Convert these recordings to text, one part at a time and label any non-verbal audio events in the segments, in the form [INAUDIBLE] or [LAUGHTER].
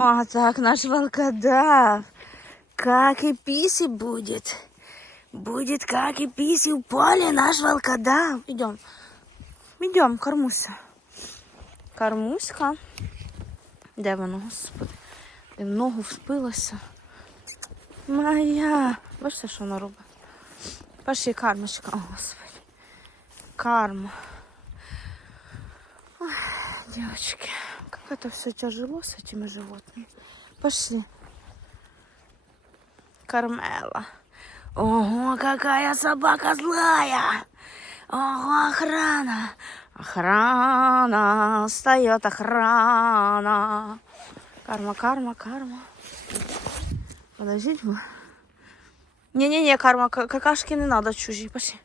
О, так, наш волкодав. Как и писи будет. Будет как и писи в поле наш волкодав. Идем. Идем, кормуся. Кормуська. Де воно, господи? Де в ногу вспилася. Моя. Бачите, що вона робить? Пошли, кармочка. О, господи. Карма. Ой, девочки, как это все тяжело с этими животными. Пошли. Кармела. Ого, какая собака злая. Ого, охрана. Охрана. Встает охрана. Карма, карма, карма. Подождите. Не-не-не, карма, какашки не надо чужие. Пошли.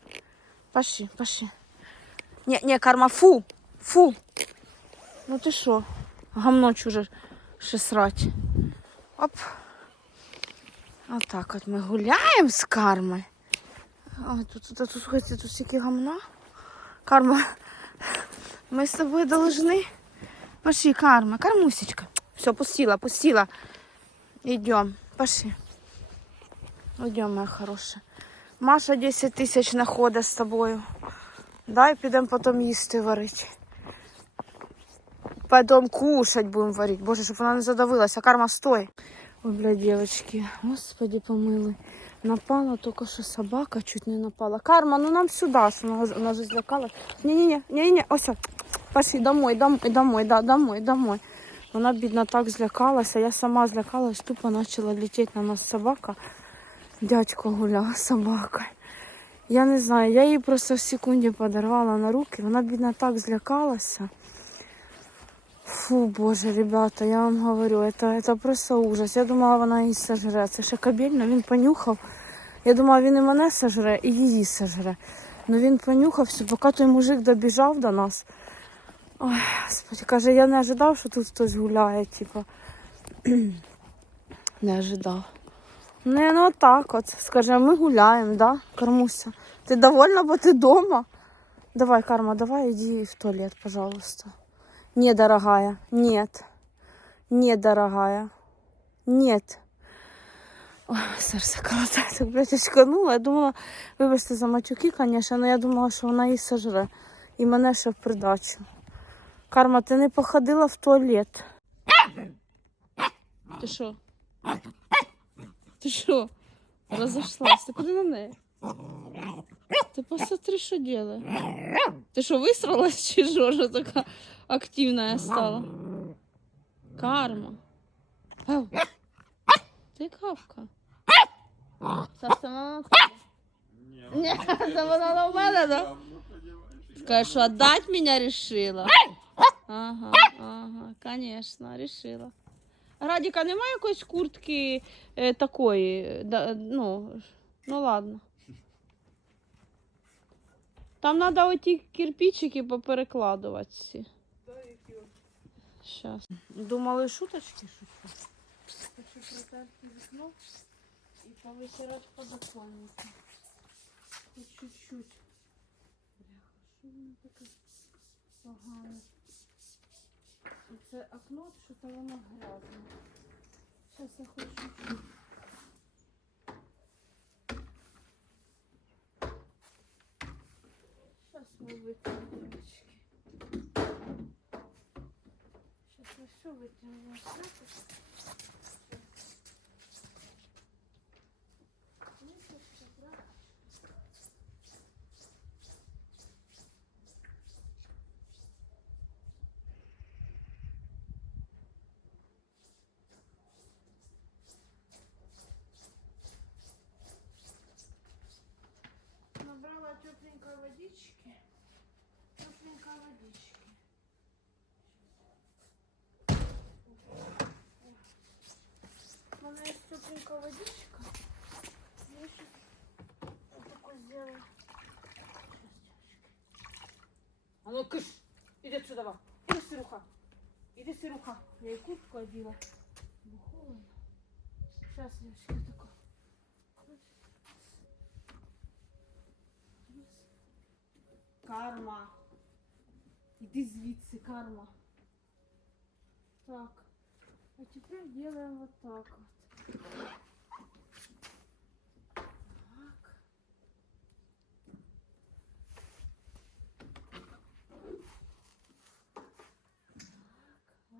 Пошли, пошли. Не, не, карма, фу. Фу. Ну ти що? Гамно чуже ще срать. Оп. Отак от ми гуляємо з кармою. Ой, тут, тут, тут, слухайте, тут стільки гамна. Карма, ми з тобою должны. Пошли, карма, кармусечка. Все, пустила, пустила. Идем, пошли. Идем, моя хорошая. Маша 10 тисяч находить з тобою. Дай підемо потім їсти варити. Потом кушать будем варить. Боже, щоб вона не задавилася. Карма, стой. Ой, бля, девочки, господи, помилуй. Напала только що собака, чуть не напала. Карма, ну нам сюда, вона, вона же злякалась. Не-не-не, не-не, ось, пошли, домой, домой, домой, да, домой, домой. Вона, бідна, так злякалася, я сама злякалась, тупо почала летіти на нас собака. Дядько гуляв з собакою. Я не знаю, я її просто в секунді подорвала на руки, вона, бідна, так злякалася. Фу, боже, ребята, я вам говорю, это, это просто ужас. Я думала, вона її сожре. Це ще кабельно, він понюхав. Я думала, він і мене сожре, і її сожре. Ну він понюхав все, поки той мужик добіжав до нас. Ой, господи, каже, я не ожидав, що тут хтось гуляє, типа. не ожидав. Не, ну так от. Скаже, ми гуляємо, да, Кармуся? Ти довольна, бо ти вдома? Давай, Карма, давай иди в туалет, пожалуйста. Не, дорогая, нет. Не, дорогая. Нет. Ой, серце колотається, блядь, очканула. Я думала, вибачте за матюки, звісно, але я думала, що вона її сожре. І мене ще в придачу. Карма, ти не походила в туалет. Ти що? Ти що? Розійшлась? Ти куди на неї? Ти посмотри, що делає. Ти що, висралась [LAUGHS] чи що, що така активна я стала? Карма. Ау. Ти кавка. Це сама на тебе? Ні, це вона на мене, да? Скажеш, що отдать мене решила? Ага, ага, конечно, решила. Радіка, немає якоїсь куртки е, такої? Да, ну, ну ладно. Там треба оті кирпичики поперекладувати всі. Щас. Думали шуточки шутки. Хочу протерти вікно і повитирати подоконники. Хоч чуть-чуть. Бляха, що воно таке погане? Це окно, що то воно грязне. Зараз я хоч чуть-чуть. Сейчас мы вытрем, девочки. Сейчас мы все вытрем. Кыш! Иди отсюда, ва. Иди, сируха. Иди, сируха. Я и куртку одела. Ну, холодно. Сейчас, девочки, такой. Карма. Іди звідси, карма. Так. А тепер делаем вот так вот. Так.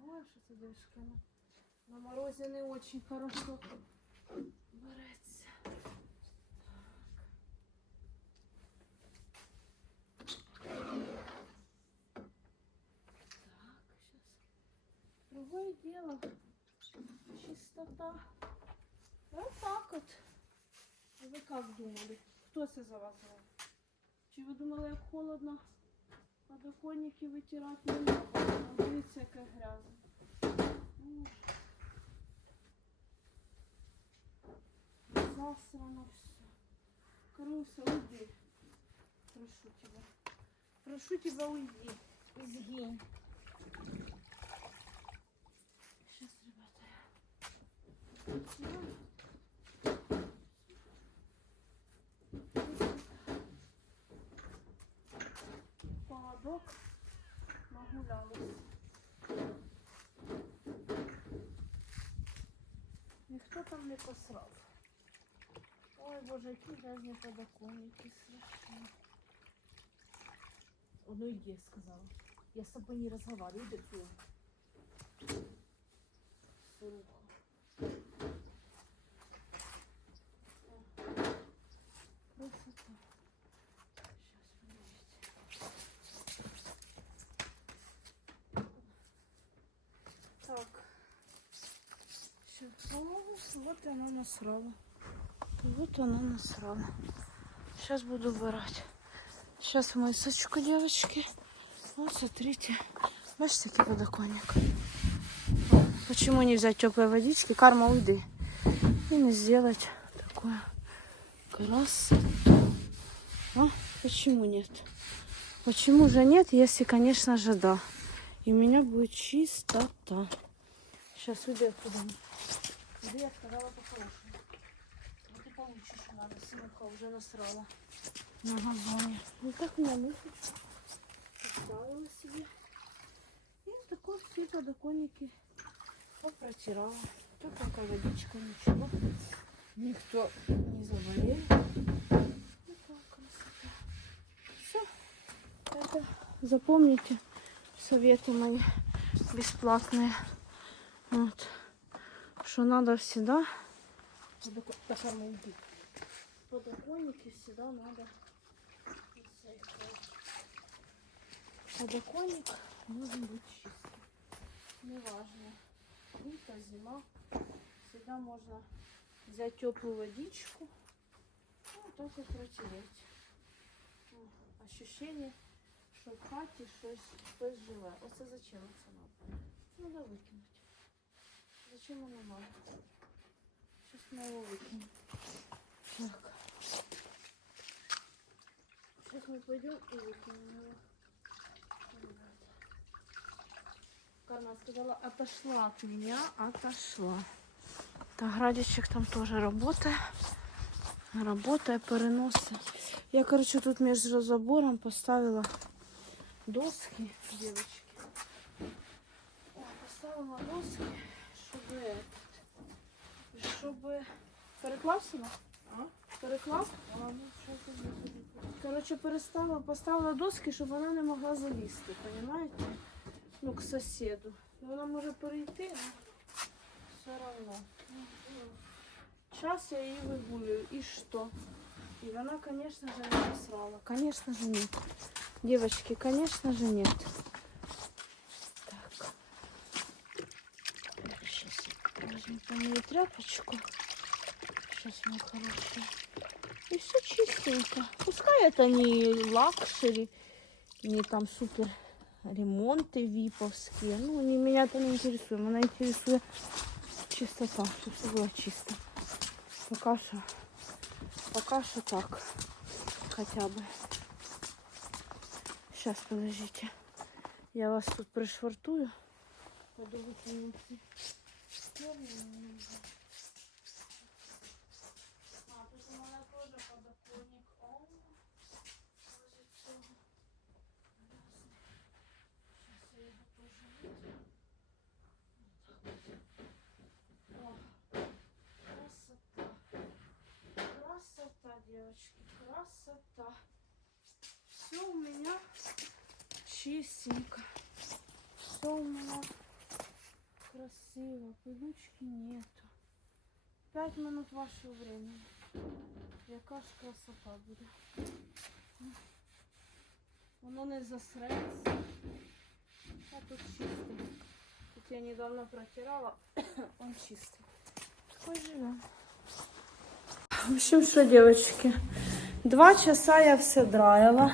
Так. Девушка, на, морозе не очень хорошо сейчас. Другое дело. Чистота. Вот так вот. А ви як думали? Хто це за вас зробив? Чи ви думали, як холодно? Подоконники витирати не можна. А Дивіться, яке грязне. Засрано все. Круса, уйди. Прошу тебя. Прошу тебя, уйди. Сгинь. Сейчас, ребята. Поводок нагулялись. Ніхто там не посрав. Ой, боже, які грязні подоконники страшні. Ну и я сказала. Я с тобой не разговариваю, иди вот и она насрала. Вот она насрала. Сейчас буду убирать. Сейчас мысочку, девочки. Вот, смотрите. Бачите, такой подоконник. Почему не взять теплой водички? Карма, уйди. И не сделать такое красоту. А? Почему нет? Почему же нет, если, конечно же, да. И у меня будет чистота. Сейчас уйди оттуда. Уйди, я сказала по-хорошему. Вот и получишь, надо. Сынуха уже насрала на газоне. Вот так у меня мысль поставила себе. И вот такой все подоконники попротирала. Тепленькая водичка, ничего. Никто не. Такая красота. Все. Это запомните советы мои бесплатные. Вот. Что надо всегда подоконники всегда надо Подоконник должен быть чистым. Неважно, лето, зима. Всегда можно взять теплую водичку. Ну, вот так и протереть. Ощущение, що в щось, хтось живе. Оце зачем це надо? Надо викинути. Зачем воно надо? Сейчас мы его выкинем. Так. Сейчас мы пойдем и выкинем его. Карна сказала, отошла от меня, отошла. Так, градичек там тоже работает. Работает, переносит. Я, короче, тут между забором поставила доски, девочки. Ой, Поставила доски, чтобы этот, чтобы переклав сюди? А? Переклав? А, ну, что ты не Коротше, переставила, поставила доски, щоб вона не могла залізти, розумієте? Ну, к сусіду. І Вона може перейти, але все одно. Сейчас я її вигулюю. І що? І вона, конечно же, не посрала. Конечно же, нет. Девочки, конечно же, нет. Возьму помою тряпочку. Сейчас, мои хорошие. И все чистенько. Пускай это не лакшери, не там супер ремонты виповские. Ну, не, меня это не интересует. Меня интересует чистота, чтобы все было чисто. Пока что, пока что так. Хотя бы. Сейчас, подождите. Я вас тут пришвартую. Пойду а, тут у меня тоже подоконник. Он Сейчас я его поживу. Красота. Красота, девочки, красота. Все у меня чистенько. Все у меня красиво. Пылючки нету. Пять минут вашего времени. Яка ж красота буде. Воно не засреться. А тут чистый. Тут я недавно протирала. [COUGHS] Он чистый. Такой живем. В общем, что, девочки, два часа я все драила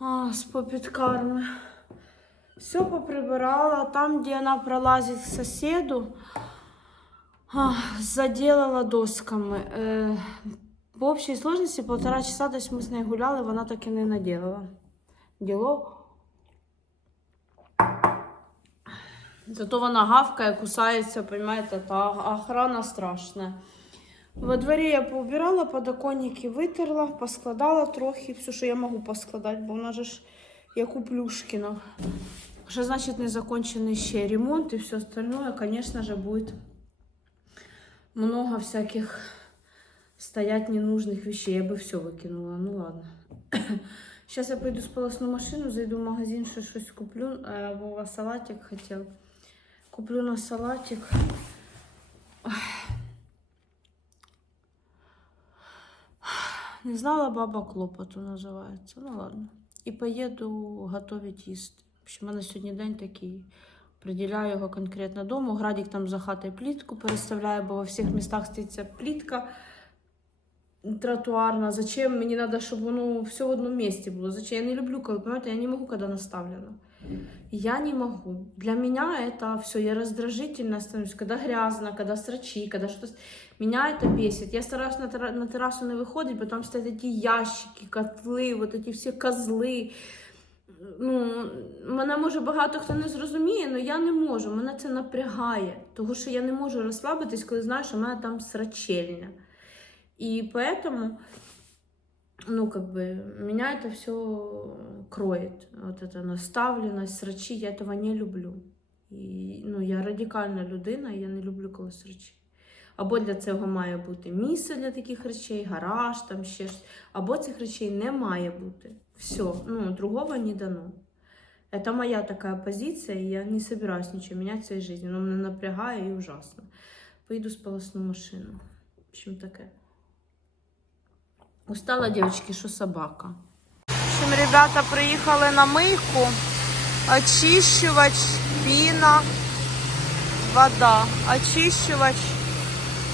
а, с попит кармы. Все поприбирала. Там, где она пролазит к соседу, заделала досками. Е, в общей сложности полтора часа десь ми з нею гуляли, вона так і не наделала. Діло. Зато вона гавкає, кусається, понимаете, та охрана страшна. Во дворі я поубирала, подоконники витерла, поскладала трохи, все, що я можу поскладати, бо вона же ж як у Плюшкіна. Що значить незакончений ще ремонт і все остальное, конечно же, будет много всяких стоять ненужных вещей. Я бы все выкинула, ну ладно. [COUGHS] Сейчас я пойду сполосну машину, зайду в магазин, що щось куплю. А Вова салатик хотел. Куплю на салатик. Не знала, баба клопоту називається. Ну ладно. І поїду готувати їсти. У мене сьогодні день такий. Приділяю його конкретно дому. Градік там за хатою плітку переставляє, бо во всіх містах стоїть ця плітка тротуарна. Зачем? Мені треба, щоб воно все в одному місці було. Зачем? Я не люблю, коли, понимаете, я не можу, коли наставлено. Я не могу. Для меня это все, я раздражительно становлюсь, когда грязно, когда срачи, когда что-то... с- Меня это бесит. Я стараюсь на, тера- на террасу не выходить, потом стоят эти ящики, котли, вот эти всі козли. Ну, мене може багато хто не зрозуміє, але я не можу. Мене це напрягає, тому що я не можу розслабитись, коли знаю, що в мене там срачельня. І поэтому, ну, как бы, меня это все кроет. Вот эта наставленность, срачи, я этого не люблю. І, ну, я радикальна людина, і я не люблю, коли срачі. Або для цього має бути місце для таких речей, гараж, там ще щось. Або цих речей не має бути. Все, ну, другого не дано. Это моя такая позиция, и я не собираюсь ничего менять в своей жизни. Но меня напрягает и ужасно. Поеду сполосну машину. В общем, такая. Устала, девочки, что собака. В общем, ребята приехали на мийку. Очищувач, піна, вода. Очищувач,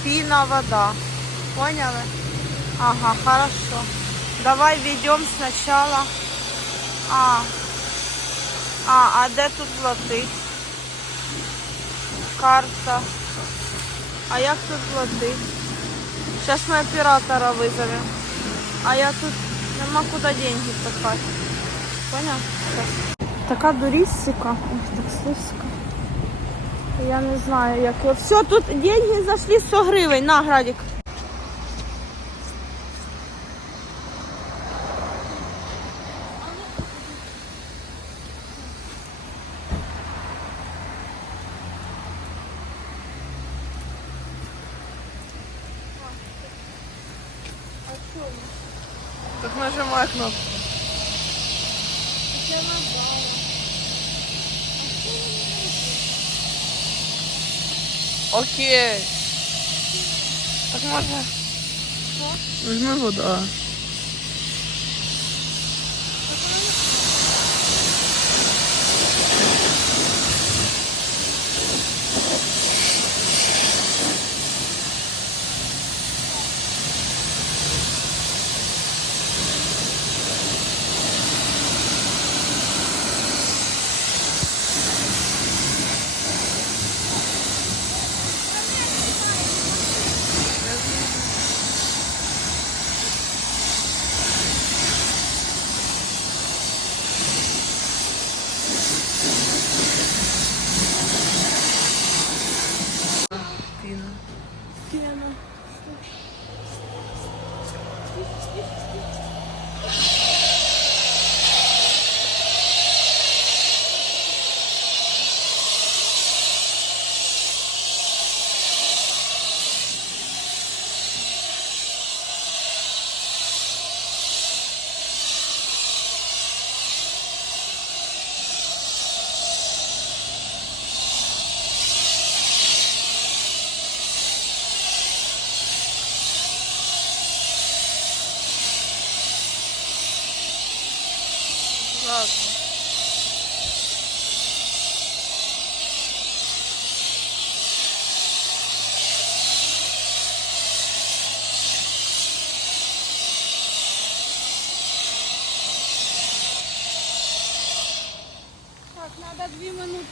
піна, вода. Поняли? Ага, хорошо. Давай введем сначала. А, а, а де тут платить? Карта. А як тут платить? Сейчас мы оператора вызовем. А я тут нема куди деньги пихати. Понял? Щас. Така дуріссика. Ох, так слизька. Я не знаю, як. Все, тут деньги зайшли 100 гривень. На, Градик. Так нажимай кнопку. Окей. Так можна. Нажми вода.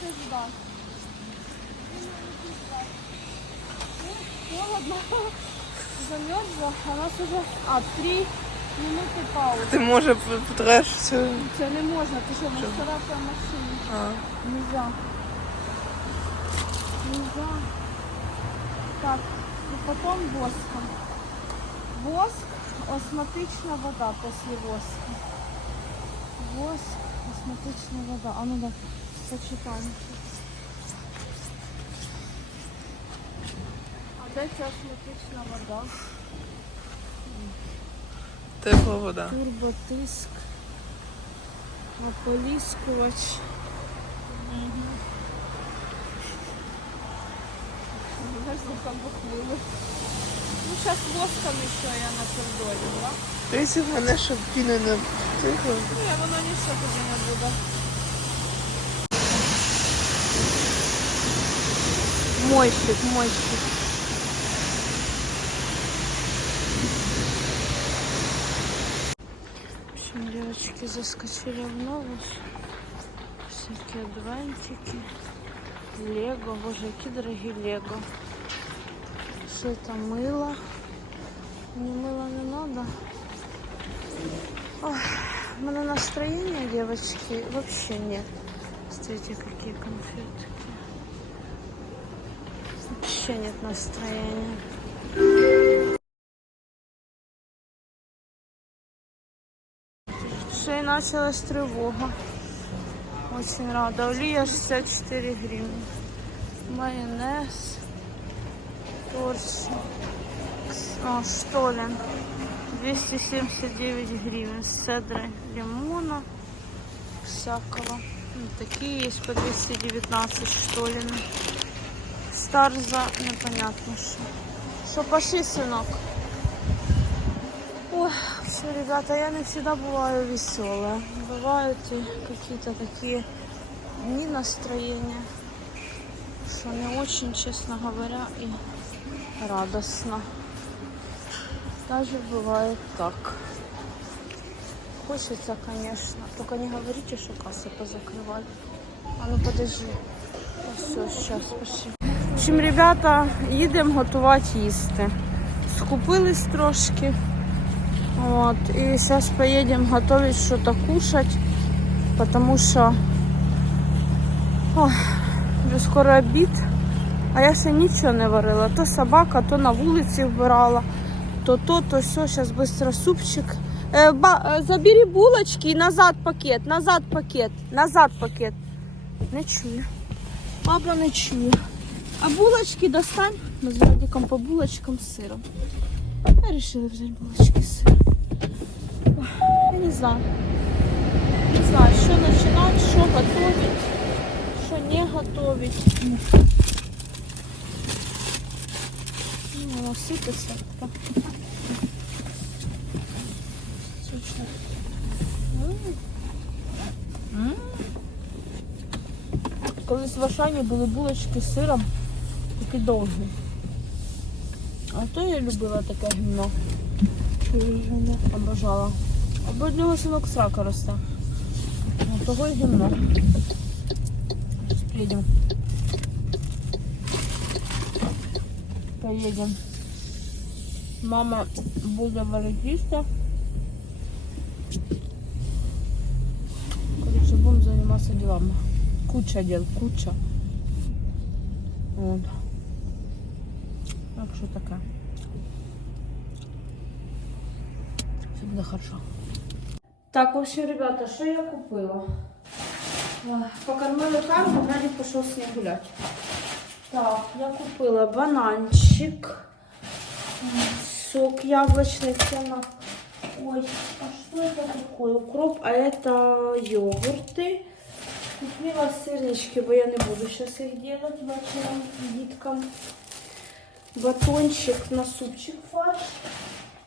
дві минути ждать. Дві минути ждать. Ну, холодно. Замерзла, а нас уже... А, три минути паузи. Ти може потреш цю. Це не можна, ти що, ми царапаємо машину. А. Нельзя. Нельзя. Так, и потом воском. Воск, осмотична вода после воска. Воск, осмотична вода. А ну да, Почитаємо. А де ця осмотична вода? Тепла вода. Турботиск. Ополіскувач. Ну, сейчас воском еще я напердолю, да? Дивіться, в мене щоб піни не тихо. Ні, воно нічого не буде. Мойщик, мойщик. В общем, девочки заскочили в новус. Всякие адвентики. Лего. Боже, які дорогі Лего. Все это мыло. Мне мыло не надо. Ой, у меня настроения, девочки, вообще нет. Смотрите, какие конфетки. Вообще нет настроения. Ще й началась тревога. Очень рада. Олія 64 гривны. Майонез. Торчик. О, штолен. 279 гривен. С цедрой лимона. Всякого. Ну, такие есть по 219 штолины. Старза непонятно что. Что, пошли, сынок? Ой, все, ребята, я не всегда бываю веселая. Бывают и какие-то такие дни настроения, что не очень, честно говоря, и радостно. Даже бывает так. Хочется, конечно. Только не говорите, что кассы позакрывали. А ну подожди. Все, сейчас пошли. Общем, ребята, їдемо готувати їсти. Скупились трошки. Вот. И сейчас поедем готовить что-то кушать. Потому что вже скоро обід. А я ще нічого не варила. То собака, то на вулиці вбирала, то то, то все. Зараз швидко супчик. Е, ба, е, забери булочки і назад пакет, назад пакет, назад пакет. Не чую. Папа не чує. А булочки достань. Ми з Владиком по булочкам з сиром. Я вирішили взяти булочки з сиром. Я не знаю. Не знаю, що починати, що готувати, що не готувати. Ну, сипеться. Колись в Ашані були булочки з сиром, такі довгі. А то я любила таке гімно. Обожала. Або в нього синок срака росте. Ну, того і гімно. Приїдемо. Поїдемо. Мама буде варити їсти. Короче, будем заниматься делами. Куча дел, куча. Вот. Так що таке. Все буде хорошо. Так, в общем, ребята, що я купила? Ах, Покормили карму, Владик пішов з нею гуляти. Так, я купила бананчик, м, сок яблочный, цена. Ой, а что это такое? Укроп, а это йогурты. Купила сырнички, бо я не буду сейчас их делать вечером деткам. Батончик на супчик фарш.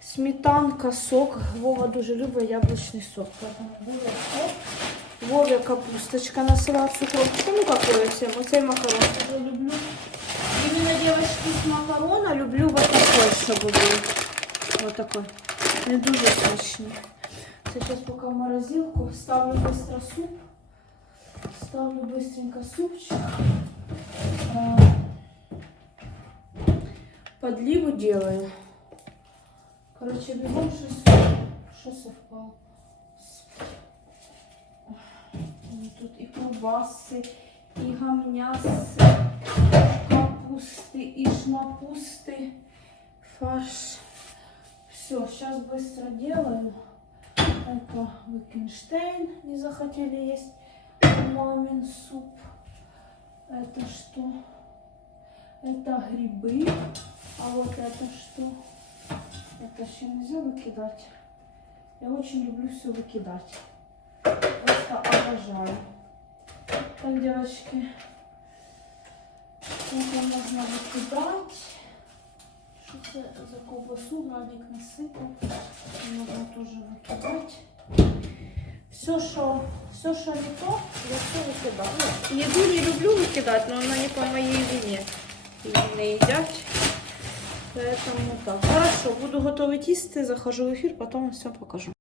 Сметанка, сок. Вова дуже любить яблучний сок. Поэтому буде сок. Вове капусточка на салат с укропчиком. Ну какой всем. Оцей макарон я люблю. Именно девочки с макарона люблю вот такой, чтобы был. Вот такой. Не дуже смачний. Сейчас пока в морозилку ставлю быстро суп. Ставлю быстренько супчик. Подливу делаю. Короче, бегом что? Ой, Тут и колбасы, и гамнясы, капусты, и шмапусты, фарш. Все, сейчас быстро делаю. Это Викенштейн не захотели есть. Мамин суп. Это что? Это грибы. А вот это что? Это еще нельзя выкидать. Я очень люблю все выкидать. Просто обожаю. Так, девочки. Это можно выкидать. Что это за колбасу Владик насыпал. Можно тоже выкидать. Все, що, все, що не то, я все викидаю. Еду не люблю викидати, но вона не по моїй вині. Її не їдять. Поэтому так. Хорошо, буду готовить їсти, захожу в ефір, потім все покажу.